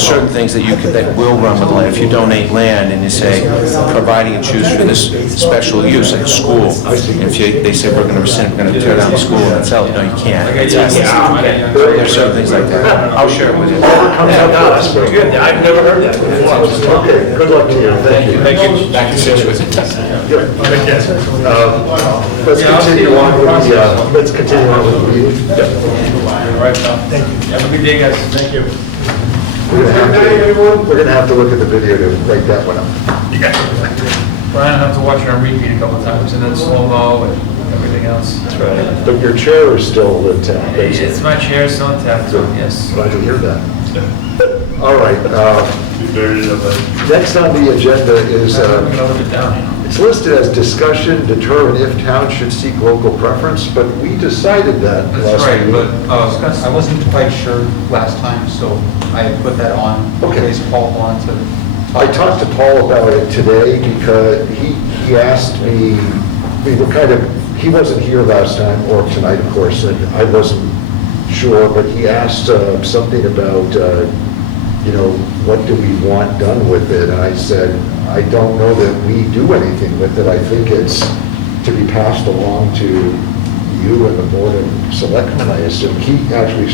certain things that that will run with the land. If you donate land and you say, providing you choose for this special use, like a school, if they say, we're going to tear down the school and sell it, no, you can't. It's assets. There's certain things like that. I'll share it with you. No, that's pretty good. I've never heard that before. Okay, good luck to you, thank you. Thank you. Back to Situate. Let's continue on with the, meeting. Right, pal. Thank you. Have a good day, guys. Thank you. We're gonna have to look at the video to break that one up. Brian, I have to watch it on repeat a couple times, and then slow-mo and everything else. That's right. But your chair is still intact, It's basically. my chair still intact, so yes. Glad to hear that. All right, next on the agenda is, I'm gonna look it down. it's listed as discussion, determine if town should seek local preference, but we decided that That's last right, meeting. but I wasn't quite sure last time, so I put that on. Okay. Raise Paul on to. I talked to Paul about it today because he asked me, we were kind of, he wasn't here last time, or tonight, of course, and I wasn't sure, but he asked something about, what do we want done with it? And I said, I don't know that we do anything with it. I think it's to be passed along to you and the Board of Selectmen, I assume. He actually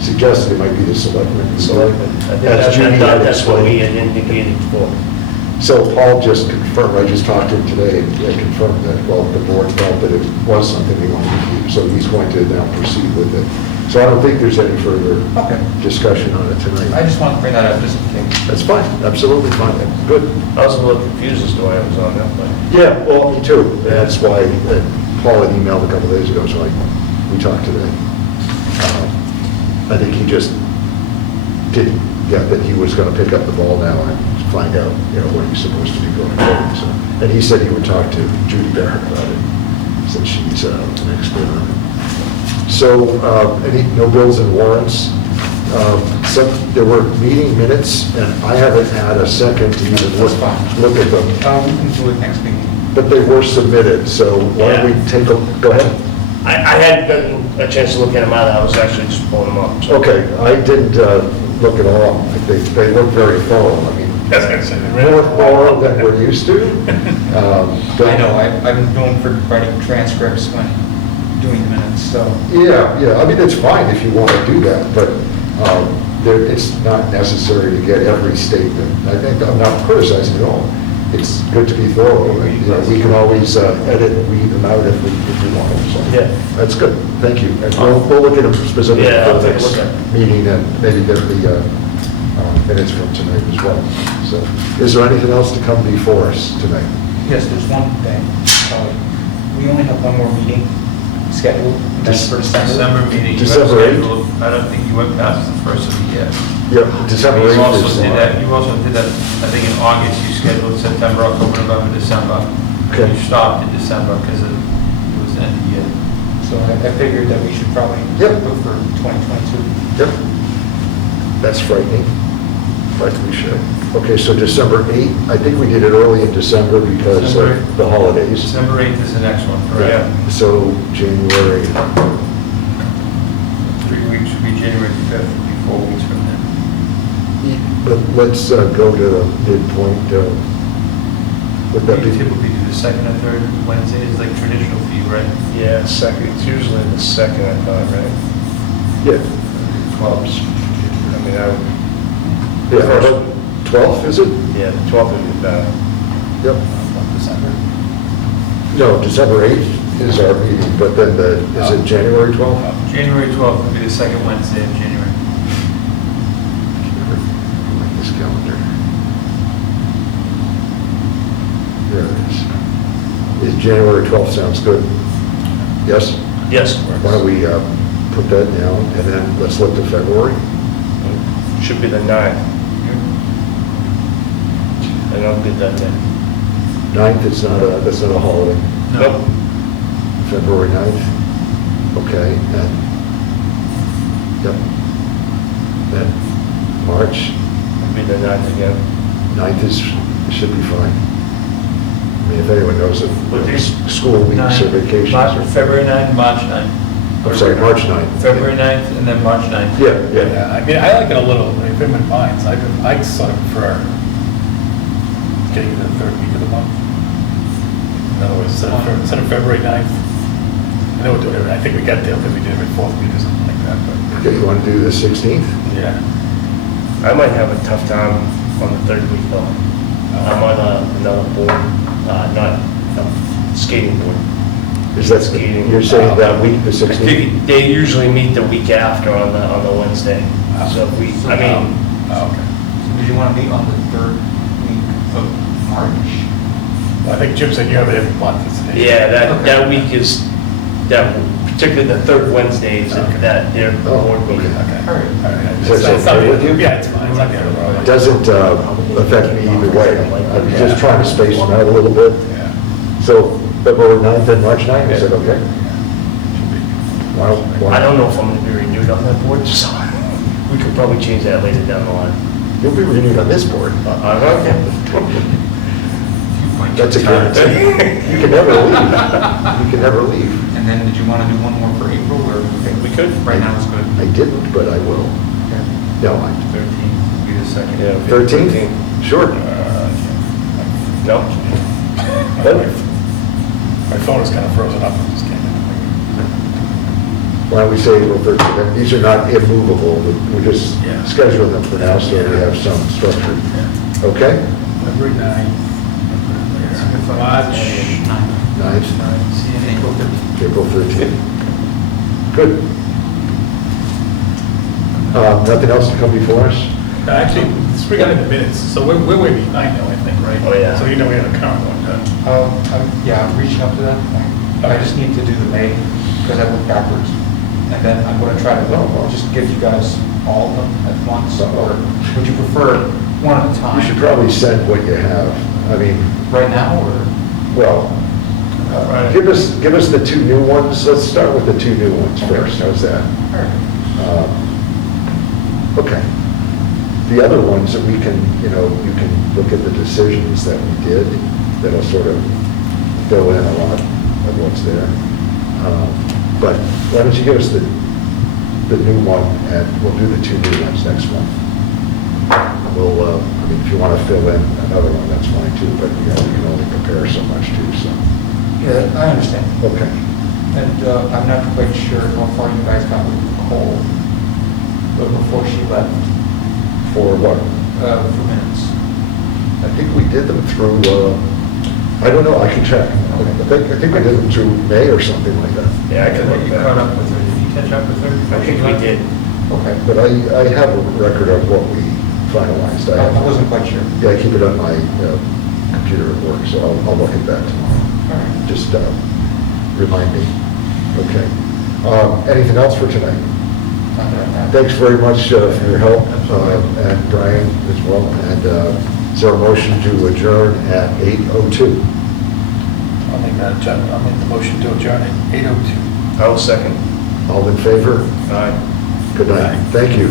suggested it might be the Selectmen. I thought that's what we had indicated before. So Paul just confirmed, I just talked to him today, and confirmed that, well, the board felt that it was something we wanted to keep, so he's going to now proceed with it. So I don't think there's any further Okay. discussion on it I tonight. just wanted to bring that up just in case. That's fine, absolutely fine, good. I was a little confused as to why I was on that, but. Yeah, well, me too, and that's why Paul had emailed a couple days ago, so we talked today. I think he just didn't get that he was going to pick up the ball now and find out, what he's supposed to do going forward. So, and he said he would talk to Judy Barrett about it, since she's an expert on it. So, no bills and warrants. There were meeting minutes, and I haven't had a second to even look at them. We can do it next meeting. But they were submitted, so why don't we take a, go ahead. I hadn't gotten a chance to look at them either, I was actually just pulling them up. So. Okay, I didn't look at all. They look very thorough. I mean, more thorough than we're used to. I know, I've been doing for writing transcripts when doing the minutes, so. Yeah, I mean, it's fine if you want to do that, but it's not necessary to get every statement. I think, I'm not criticizing at all. It's good to be thorough, and, we can always edit and weed them out if we want to. So Yeah. that's good, thank you. And we'll look at them specifically Yeah, for I'll the take a next look at meeting and maybe get the minutes from tonight as well. So, is there anything else to come before us tonight? Yes, there's one thing. We only have one more meeting scheduled, that's for December. meeting. December 8th. I don't think you went past the first of the year. Yeah, December 8th You also is did on. that, you also did that, I think in August, you scheduled September, October, November, December. Okay. You stopped in December because it was the end of the year. So I figured that we should probably Yep. look for 2022. Yep. That's frightening, but we should. Okay, so December 8th, I think we did it early in December because December of the holidays. December 8th is the next one, correct? So January, 3 weeks would be January 5th, would be 4 weeks from then. but let's go to the midpoint. Would that We be, typically do the second and third Wednesday, is like traditional for you, right? Yeah, second, it's usually the second, I thought, right? yeah, Clubs. I mean, I would, yeah, but 12th, is it? yeah, the 12th would be better. Yep. December. No, December 8th is our meeting, but then is it January 12th? January 12th would be the second Wednesday of January. Like this calendar. There it is. Is January 12th sounds good? Yes? Yes. Why don't we put that down, and then let's look to February? Should be the 9th. And I'll do that then. 9th, that's not a holiday. Nope. February 9th? Okay, and, yep. Then, March, It'll be the 9th again. 9th should be fine. I mean, if anyone knows of What days? school weeks or vacations. February 9th, March 9th. I'm sorry, March 9th. February 9th and then March 9th. Yeah, yeah. Yeah, I mean, I like it a little, if I'm in minds, I sort of prefer getting it the third week of the month. In other words, instead of February 9th, I know we're doing it, I think we got there because we did it every fourth week or something like that, but, Okay, you want to do the 16th? yeah. I might have a tough time on the third week though. I'm on another board, not skating board. Is that, Skating. you're saying that week, the I 16th? think they usually meet the week after on the Wednesday. So if we, I mean, Oh, okay. So do you want to meet on the third week of March? Well, I think Jim said you have it every month. isn't it? yeah, that week is, particularly the third Wednesdays, that their Oh, board meeting. Okay, all right. Is that okay with you? Yeah, it's fine, it's not the end of the world. It doesn't affect me either way. I was just trying to space them out a little bit. Yeah. So February 9th and March 9th, is it okay? Why? I don't know if I'm going to be renewed on that board, so we could probably change that later down the line. You'll be renewed on this board. That's a guarantee. You can never leave. You can never leave. And then did you want to do one more for April, or? We could. Right now it's good. I didn't, but I will. Okay. No, 13th would be the second. Yeah. 13th? Sure. No? My phone is kind of frozen up, I just can't. Why don't we say April 13th? And these are not immovable. We're just Yeah. scheduling them for now so we have some structure. Okay? February 9th. March 9th, See you in April 15th. April 13th. Good. Nothing else to come before us? Actually, it's regarding the minutes, so we're way behind now, I think, right? Oh, yeah. So you know we have a current one done. Yeah, I'm reaching up to that point. I just need to do the May, because I went backwards. and then I'm going to try to just give you guys all of them at once, or would you prefer one at a time? You should probably send what you have. I mean, Right now, or? well, give us the two new ones. Let's start with the two new ones first. How's that? All right. Okay. The other ones that we can, you can look at the decisions that we did, that'll sort of fill in a lot of what's there. But why don't you give us the new one, and we'll do the two new ones next month. We'll, if you want to fill in another one, that's fine too, but, we can only prepare so much too, so. Yeah, I understand. Okay. And I'm not quite sure how far you guys got with Nicole, but before she left, For what? for minutes. I think we did them through, I don't know, I can check. I think we did them through May or something like that. Yeah, I can look You back. caught up with her, did you catch up with her? I think we did. Okay. But I have a record of what we finalized. I wasn't quite sure. Yeah, I keep it on my computer at work, so I'll look at that tomorrow. All right. Just remind me. Okay. Anything else for tonight? Not that I have. Thanks very much for your help, and Brian as well. And is there a motion to adjourn at 8:02? I'll make the motion to adjourn at 8:02. I will second. All in favor? Aye. Good night. Thank you.